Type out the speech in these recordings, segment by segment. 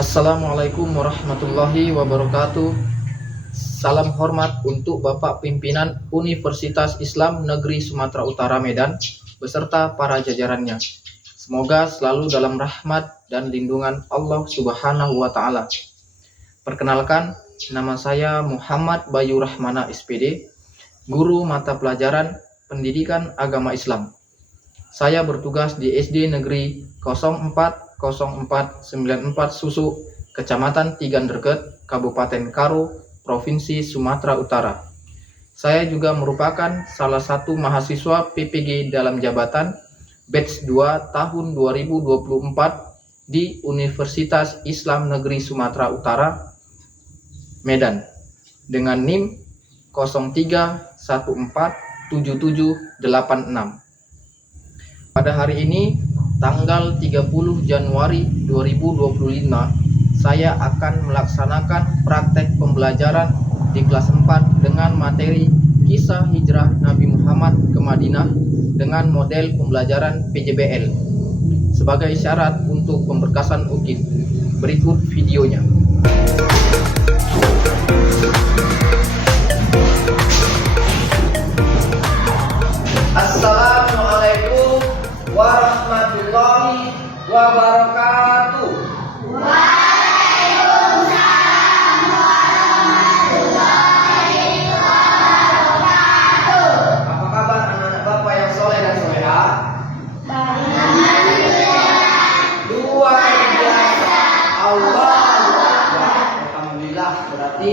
Assalamualaikum warahmatullahi wabarakatuh. Salam hormat untuk Bapak Pimpinan Universitas Islam Negeri Sumatera Utara Medan beserta para jajarannya. Semoga selalu dalam rahmat dan lindungan Allah Subhanahu wa Ta'ala. Perkenalkan, nama saya Muhammad Bayu Rahmana SPD, guru mata pelajaran Pendidikan Agama Islam. Saya bertugas di SD Negeri 040494 Susu, Kecamatan Tiganderget, Kabupaten Karo, Provinsi Sumatera Utara. Saya juga merupakan salah satu mahasiswa PPG dalam jabatan batch 2 tahun 2024 di Universitas Islam Negeri Sumatera Utara, Medan, dengan NIM 03147786. Pada hari ini, tanggal 30 Januari 2025, saya akan melaksanakan praktek pembelajaran di kelas 4 dengan materi kisah hijrah Nabi Muhammad ke Madinah dengan model pembelajaran PJBL sebagai syarat untuk pemberkasan UKIP. Berikut videonya. Assalamualaikum warahmatullahi wabarakatuh. Waalaikumsalam warahmatullahi wabarakatuh. Apa kabar anak-anak Bapak yang soleh dan soleha? Luar biasa. Alhamdulillah, berarti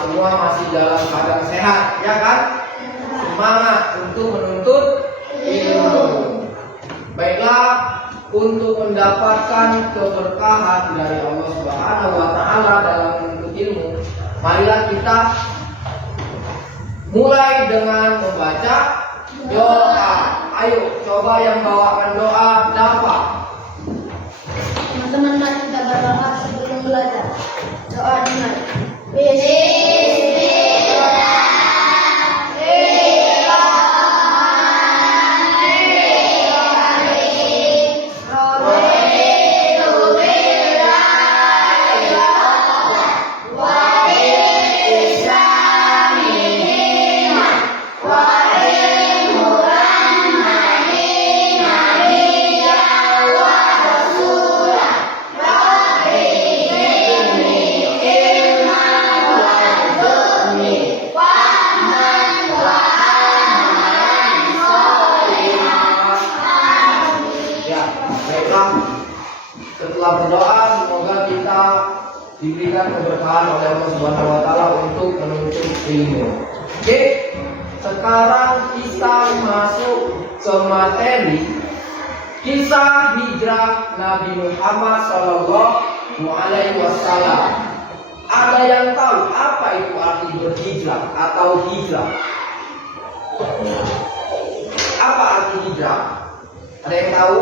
semua masih dalam keadaan sehat, ya kan? Semangat untuk menuntut ilmu. Baiklah, untuk mendapatkan keberkahan dari Allah Subhanahu wa Ta'ala dalam menuntut ilmu, marilah kita mulai dengan membaca doa. Ayo, coba yang bawakan doa dapat. Teman-teman, mari kita berdoa sebelum belajar. Doa dimulai. Setelah berdoa, semoga kita diberikan keberkahan oleh Allah Subhanahu wa Ta'ala untuk menuntut ilmu. Oke, sekarang kita masuk ke materi kisah hijrah Nabi Muhammad Sallallahu Alaihi Wasallam. Ada yang tahu apa itu arti berhijrah atau hijrah? Apa arti hijrah? Ada yang tahu?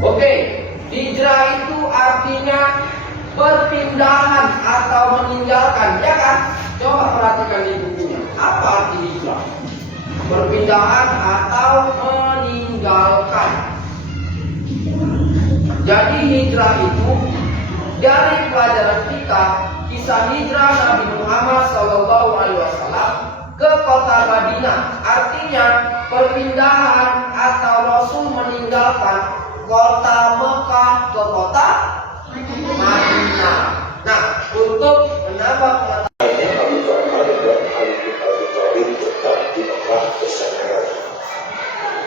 Oke, hijrah itu artinya perpindahan atau meninggalkan, ya kan? Coba perhatikan di bukunya. Apa arti hijrah? Perpindahan atau meninggalkan. Jadi hijrah itu dari pelajaran kita, kisah hijrah Nabi Muhammad SAW ke kota Madinah, artinya perpindahan atau Rasul meninggalkan kota Mekah ke kota Madinah. Nah, untuk menambah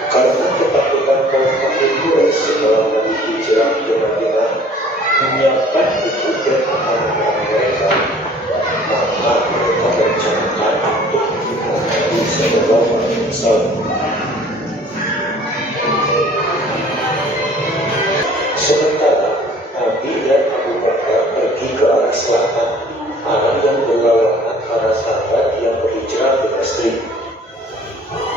karena ketakutan kaum kafir Quraisy setelah Nabi hijrah ke Madinah menyiapkan kebutuhan pertahanan mereka, maka mereka merencanakan untuk membunuh Nabi Sallallahu Alaihi Wasallam. Sementara Nabi dan Abu Bakar pergi ke arah selatan, arah yang berlawanan para sahabat yang berhijrah ke Mesir.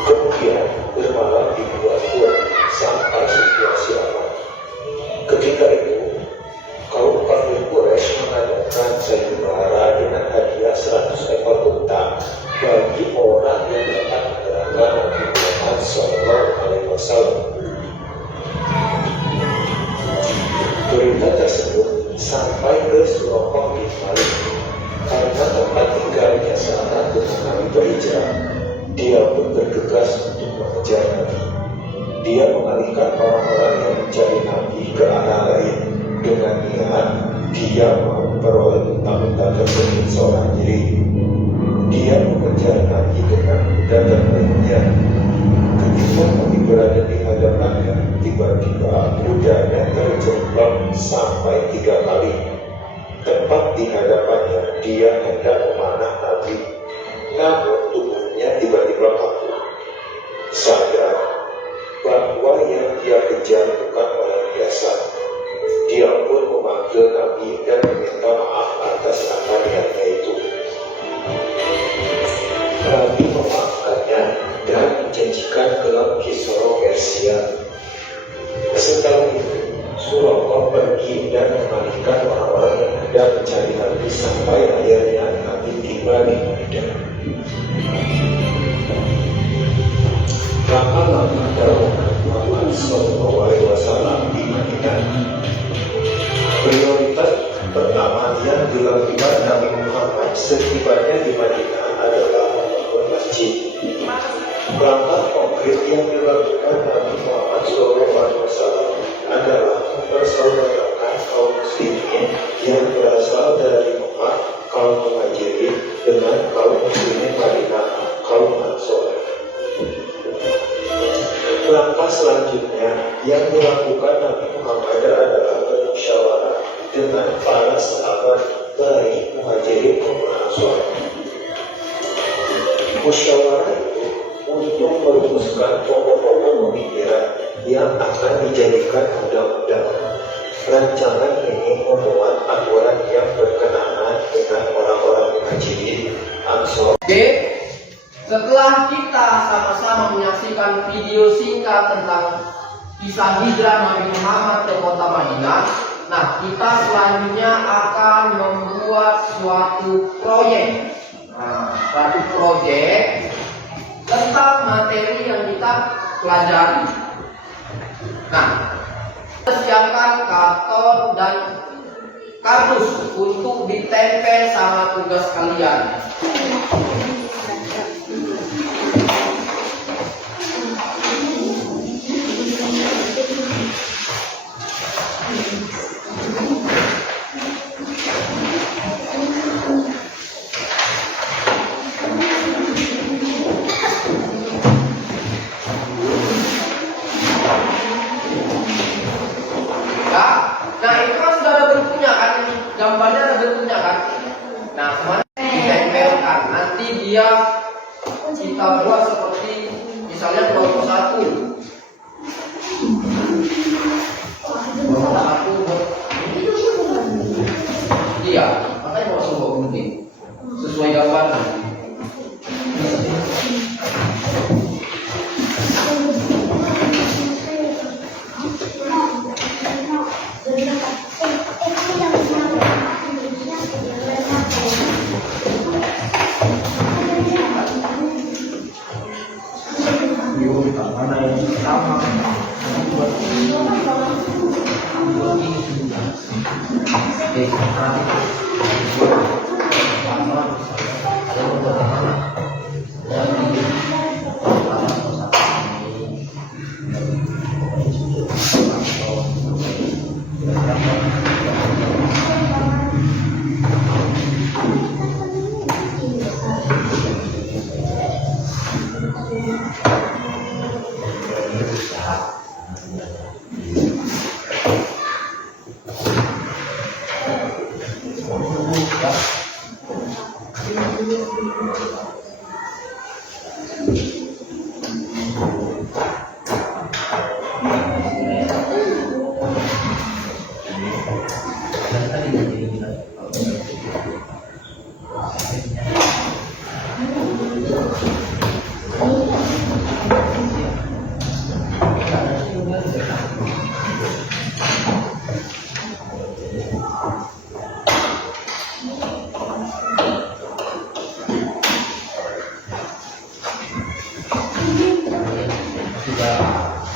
Kemudian bermalam di dua gua sampai situasi aman. Ketika itu, kaum kafir Quraisy mengadakan sayembara dengan hadiah 100 ekor unta bagi orang yang dapat menyerah Shallallahu Alaihi Wasallam. Berita tersebut sampai ke Suraqah bin Malik karena tempat tinggalnya saat Nabi berhijrah. Dia pun bergegas untuk mengejar Nabi. Dia mengalihkan orang-orang yang mencari Nabi ke arah lain dengan niat dia mau memperoleh unta-unta tersebut seorang diri. Dia mengejar Nabi dengan kuda terbaiknya. Ketika Nabi berada di hadapannya, tiba-tiba kudanya terjebak sampai 3 kali. Tepat di hadapannya, dia hendak memanah Nabi. Namun tubuhnya tiba-tiba kaku. Sadar bahwa yang dia kejar bukan orang biasa. Dia pun memanggil Nabi dan meminta maaf atas apa niatnya itu. Nabi memaafkannya dan menjanjikan kelak Kisra Persia. Setelah itu, Suraqah pergi dan mengalihkan orang-orang yang hendak mencari Nabi sampai akhirnya Nabi tiba di Madinah. Maka Nabi menemukan Muhammad SAW di Madinah. Prioritas pertama yang dilakukan Nabi Muhammad setibanya di Madinah adalah membangun masjid. Langkah konkret yang dilakukan Nabi Muhammad SAW adalah mempersaudarakan kaum muslimin yang berasal dari Mekah, kaum Muhajirin, dengan kaum muslimin Madinah, kaum Ansor. Langkah selanjutnya yang dilakukan Nabi Muhammad adalah bermusyawarah dengan para sahabat baik Muhajirin maupun Ansor. Musyawarah itu untuk merumuskan pokok-pokok pemikiran yang akan dijadikan undang-undang. Rancangan ini memuat aturan yang berkenaan dengan orang-orang Muhajirin, Ansor. Oke, setelah kita sama-sama menyaksikan video singkat tentang kisah hijrah Nabi Muhammad ke kota Madinah, nah kita selanjutnya akan membuat suatu proyek. Suatu proyek tentang materi yang kita pelajari. Nah, kita siapkan karton dan kardus untuk ditempel sama tugas kalian. Nah itu kan sudah ada bentuknya kan, gambarnya ada bentuknya kan. Nah kemana ditempelkan, nanti dia kita buat seperti misalnya kelompok 1. Kelompok 1 iya, makanya mau sebuah mungkin sesuai gambarnya. Mana yang sama? Thank you. juga ada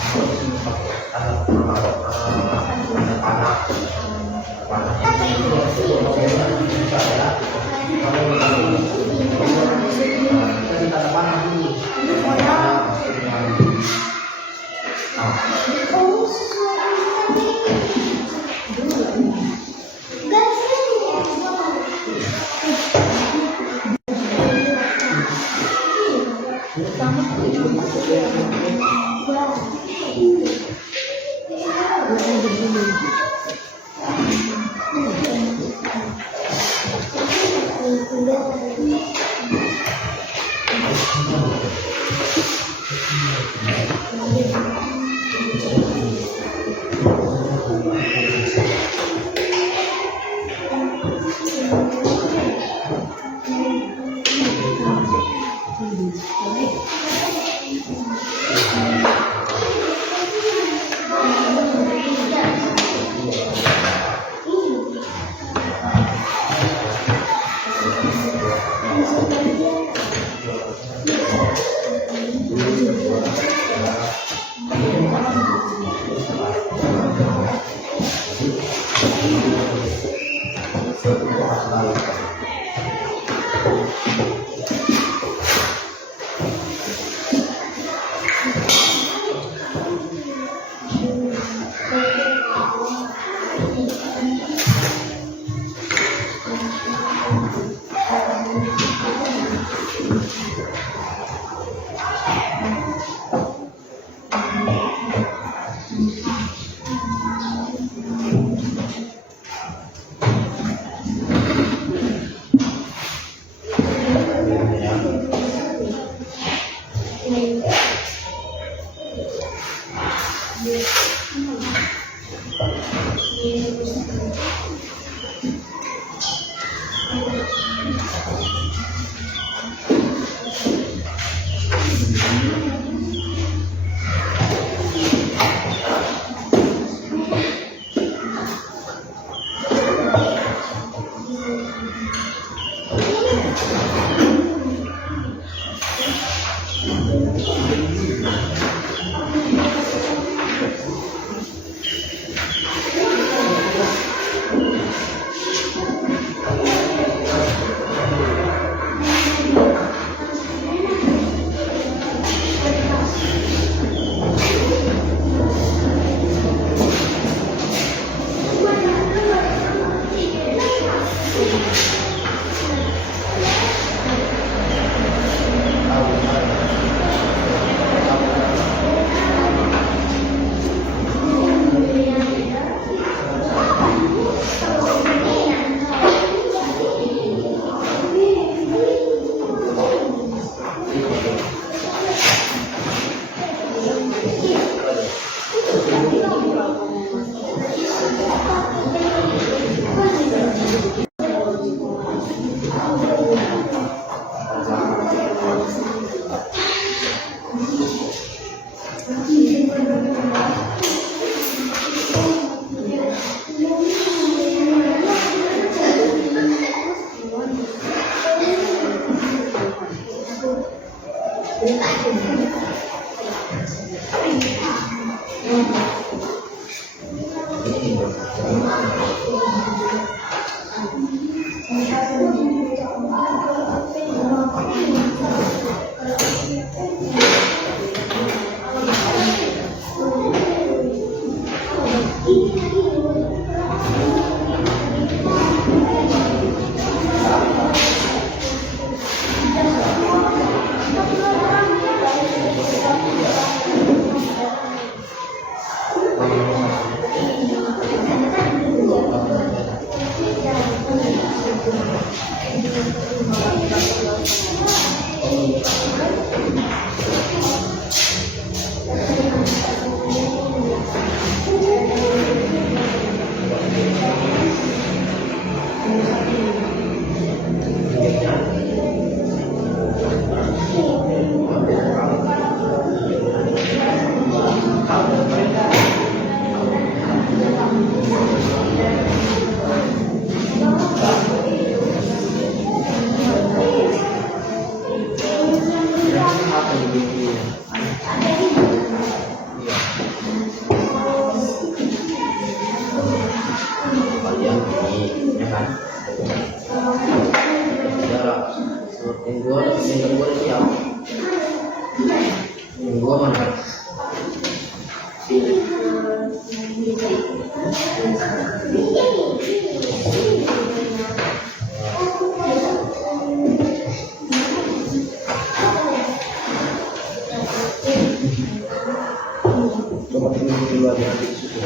Jarak. Yang gua siap. Yang gua mana? Coba tunggu dulu aja nanti disusul.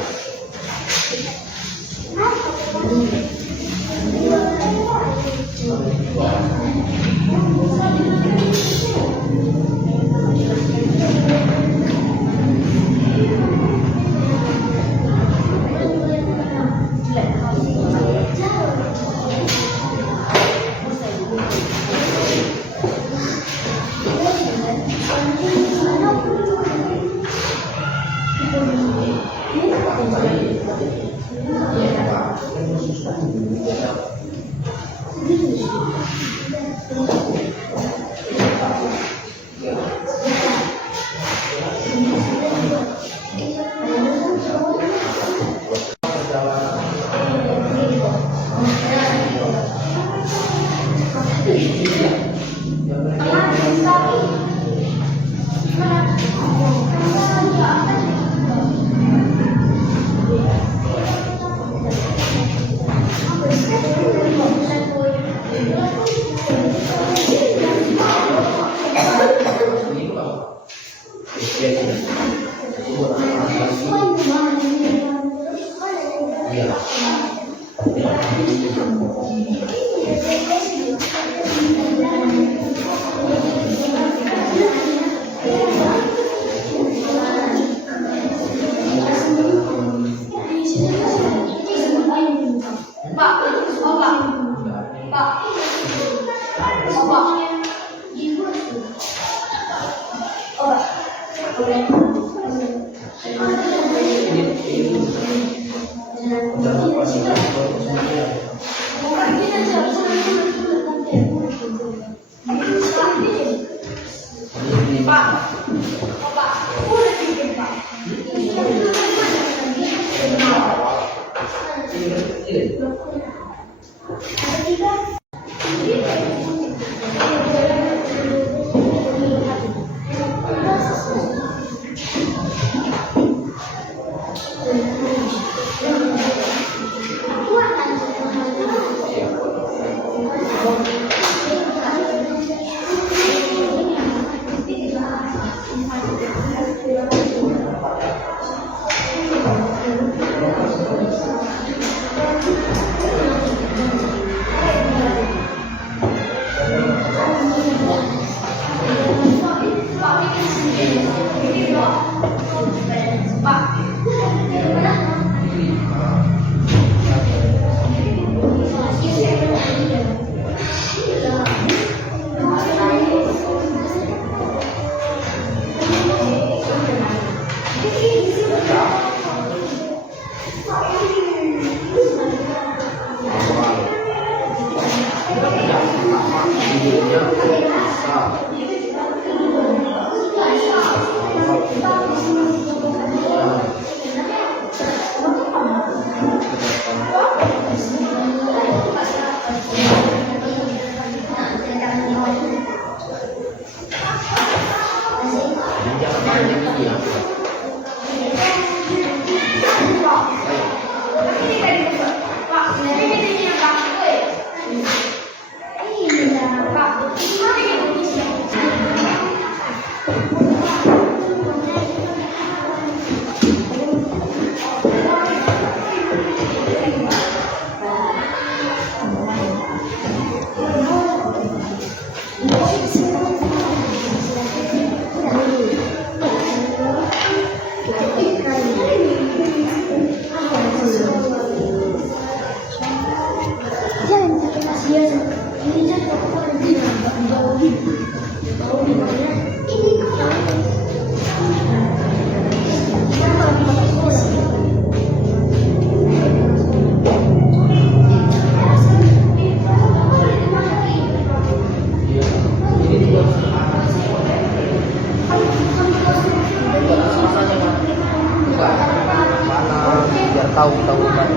Tahu-tahu kan.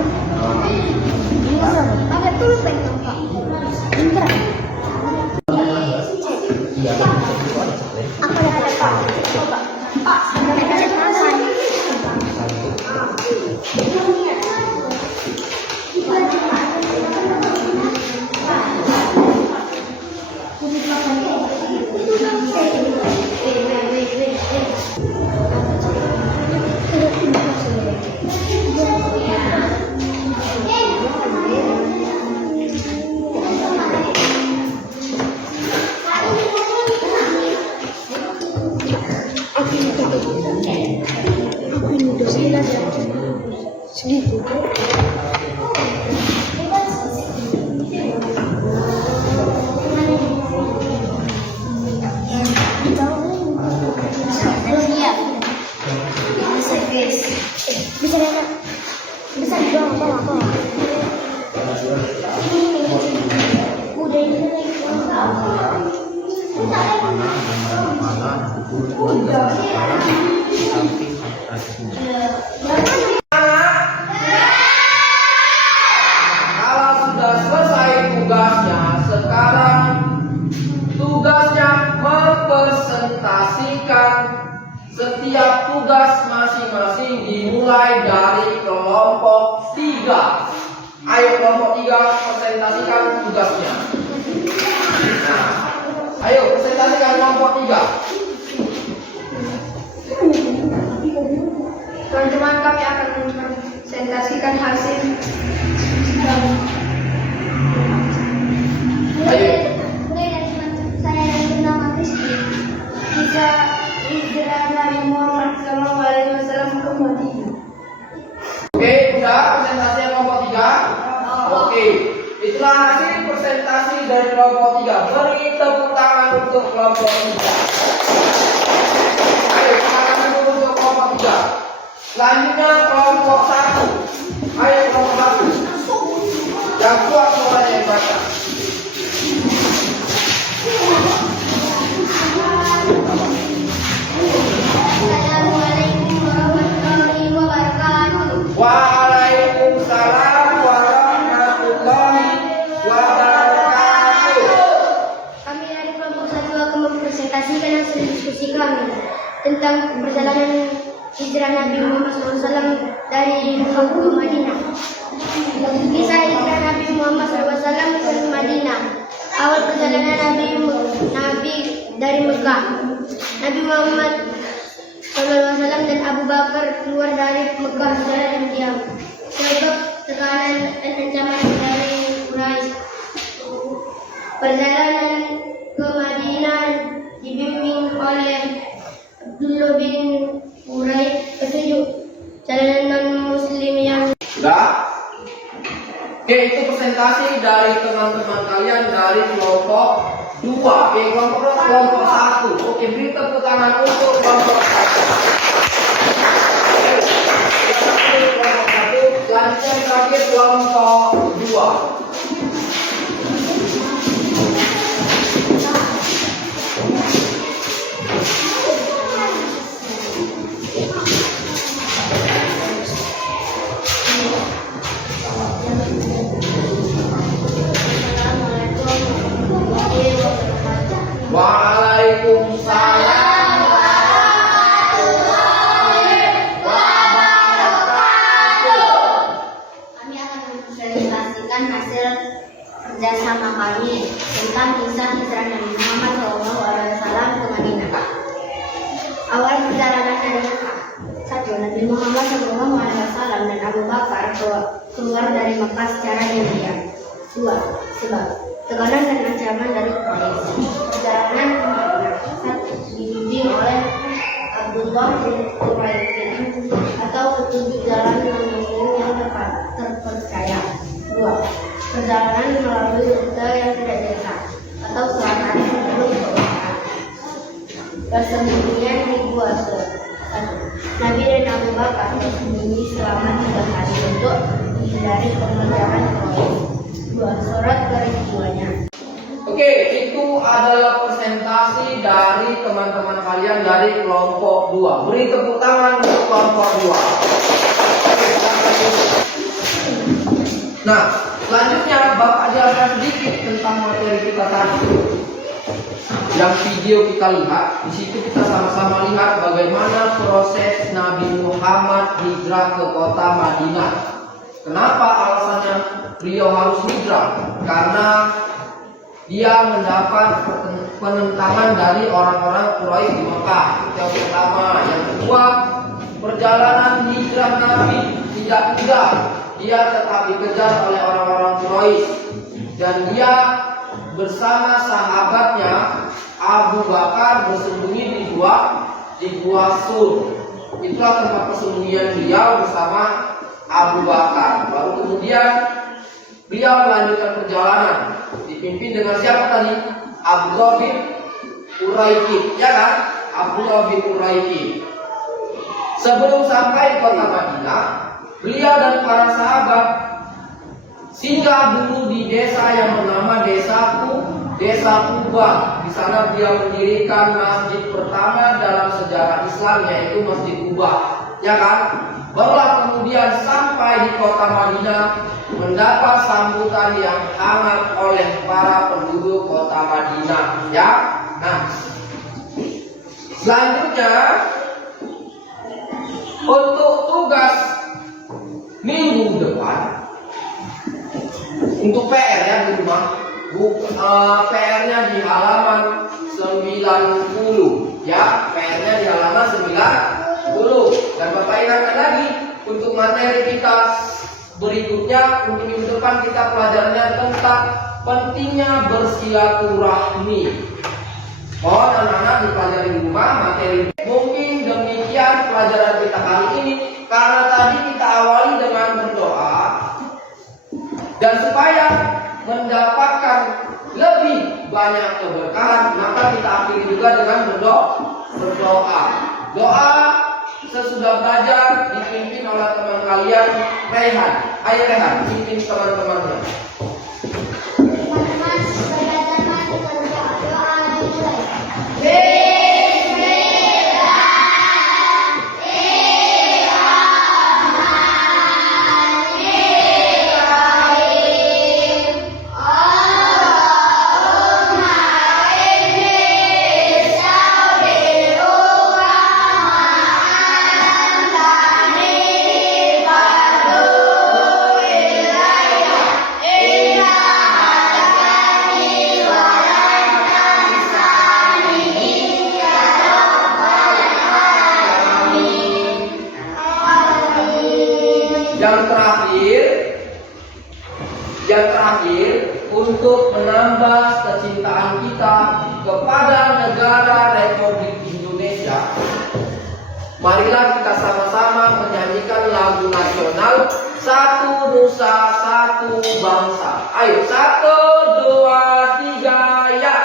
Ada tulisan Pak. Kalau sudah selesai tugasnya, sekarang tugasnya mempresentasikan setiap tugas masing-masing dimulai dari kelompok 3. Ayo kelompok 3 presentasikan tugasnya. Nah, ayo presentasikan kelompok 3. Teman-teman, kami akan mempresentasikan hasil. Ayo. Saya yang bernama Kristi. Kisah hijrah Nabi Muhammad SAW ke Madinah. Oke, udah presentasi kelompok 3? Oke. Itulah hasil presentasi dari kelompok 3. Beri tepuk tangan untuk kelompok 3. Ayo, tangan dulu untuk kelompok 3. Selanjutnya kelompok 1. Ayo kelompok 1. Yang kuat suaranya yang baca. Assalamualaikum warahmatullahi wabarakatuh. Waalaikumsalam warahmatullahi wabarakatuh. Kami dari kelompok 1 akan mempresentasikan hasil diskusi kami tentang perjalanan hijrah Nabi Muhammad SAW dari Mekah ke Madinah. Kisah hijrah Nabi Muhammad SAW ke Madinah. Awal perjalanan Nabi dari Mekah. Nabi Muhammad SAW dan Abu Bakar keluar dari Mekah secara diam-diam sebab tekanan dan ancaman dari Quraisy. Perjalanan ke Madinah dibimbing oleh Abdullah bin Ubay petunjuk jalan non-muslim yang Sudah? Oke, itu presentasi dari teman-teman kalian dari kelompok 2. Oke, kelompok 1. Oke, beri tepuk tangan untuk kelompok 1. Oke, kelompok 1. Selanjutnya terakhir kelompok 2. Waalaikumsalam warahmatullahi wabarakatuh. kami akan mempresentasikan hasil kerjasama kami tentang kisah hijrah Nabi Muhammad SAW ke Madinah. Awal perjalanan dari Mekah. 1. Nabi Muhammad SAW dan Abu Bakar keluar dari Mekah secara diam-diam. 2. Sebab tekanan dan ancaman dari Quraisy. Perjalanan ke Madinah. 1. Dibimbing oleh Abdullah bin Ubay atau petunjuk jalan non-muslim yang terpercaya. 2. Perjalanan melalui rute yang tidak biasa atau selatan menuju ke utara. Persembunyian di Gua Sur. 1. Nabi dan Abu Bakar bersembunyi selama 3 hari untuk menghindari pengejaran Quraisy. 2. Surat peristiwanya. Oke, itu adalah presentasi dari teman-teman kalian dari kelompok 2. Beri tepuk tangan untuk kelompok 2. Nah, selanjutnya Bapak jelaskan sedikit tentang materi kita tadi. yang video kita lihat, di situ kita sama-sama lihat bagaimana proses Nabi Muhammad hijrah ke kota Madinah. Kenapa alasannya beliau harus hijrah? Karena dia mendapat penentangan dari orang-orang Quraisy di Mekah. Yang pertama, yang kedua, perjalanan hijrah Nabi tidak mudah. Dia tetap dikejar oleh orang-orang Quraisy dan dia bersama sahabatnya Abu Bakar bersembunyi di gua Sur. Itulah tempat persembunyian beliau bersama Abu Bakar. Baru kemudian beliau melanjutkan perjalanan dipimpin dengan siapa tadi? Abdullah bin Uraiki, ya kan? Abdullah bin Uraiki. Sebelum sampai di kota Madinah, beliau dan para sahabat singgah dulu di desa yang bernama Desa Kuba. Di sana beliau mendirikan masjid pertama dalam sejarah Islam, yaitu Masjid Kuba, ya kan? Barulah kemudian sampai di kota Madinah, mendapat sambutan yang hangat oleh para penduduk kota Madinah, ya. Nah, selanjutnya untuk tugas minggu depan, untuk PR ya di rumah, PR-nya di halaman 90, ya. PR-nya di halaman 90. Dan Bapak ingatkan lagi, untuk materi kita berikutnya, untuk minggu depan kita pelajarannya tentang pentingnya bersilaturahmi. Mohon anak-anak dipelajari di rumah materi. Mungkin demikian pelajaran kita kali ini, karena tadi kita awali dengan berdoa, dan supaya mendapatkan lebih banyak keberkahan, maka kita akhiri juga dengan berdoa. Doa sesudah belajar dipimpin oleh teman kalian, Rehan. Ayo Rehan, pimpin teman-temannya. Teman-teman, belajar mari kita doa dimulai. Yang terakhir, untuk menambah kecintaan kita kepada negara Republik Indonesia, marilah kita sama-sama menyanyikan lagu nasional Satu Nusa Satu Bangsa. Ayo, 1, 2, 3, ya.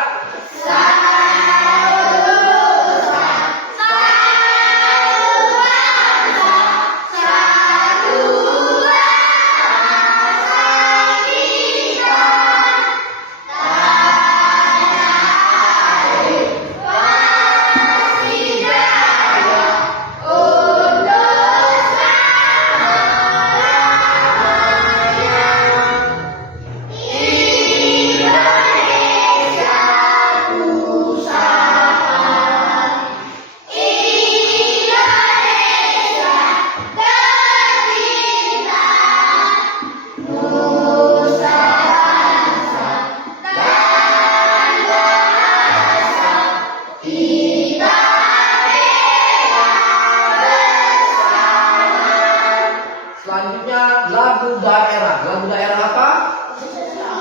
Selanjutnya lagu daerah. Lagu daerah apa?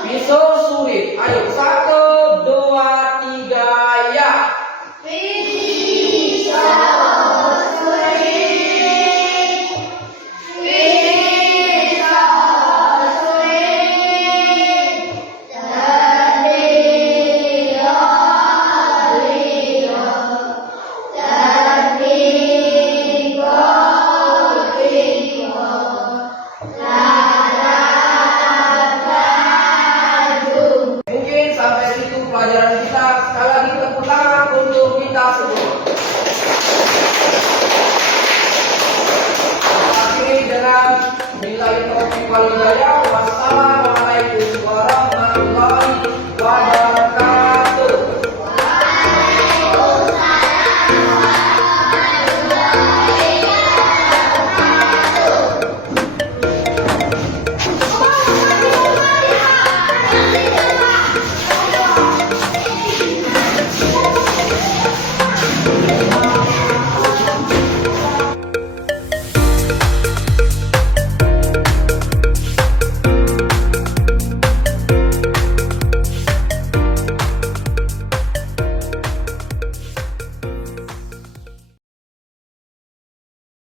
Pisau sulit. Ayo, 1, 2, 3, ya. Pelajaran kita, sekali lagi tepuk tangan untuk kita semua. Akhiri dengan billahi taufiq wal hidayah.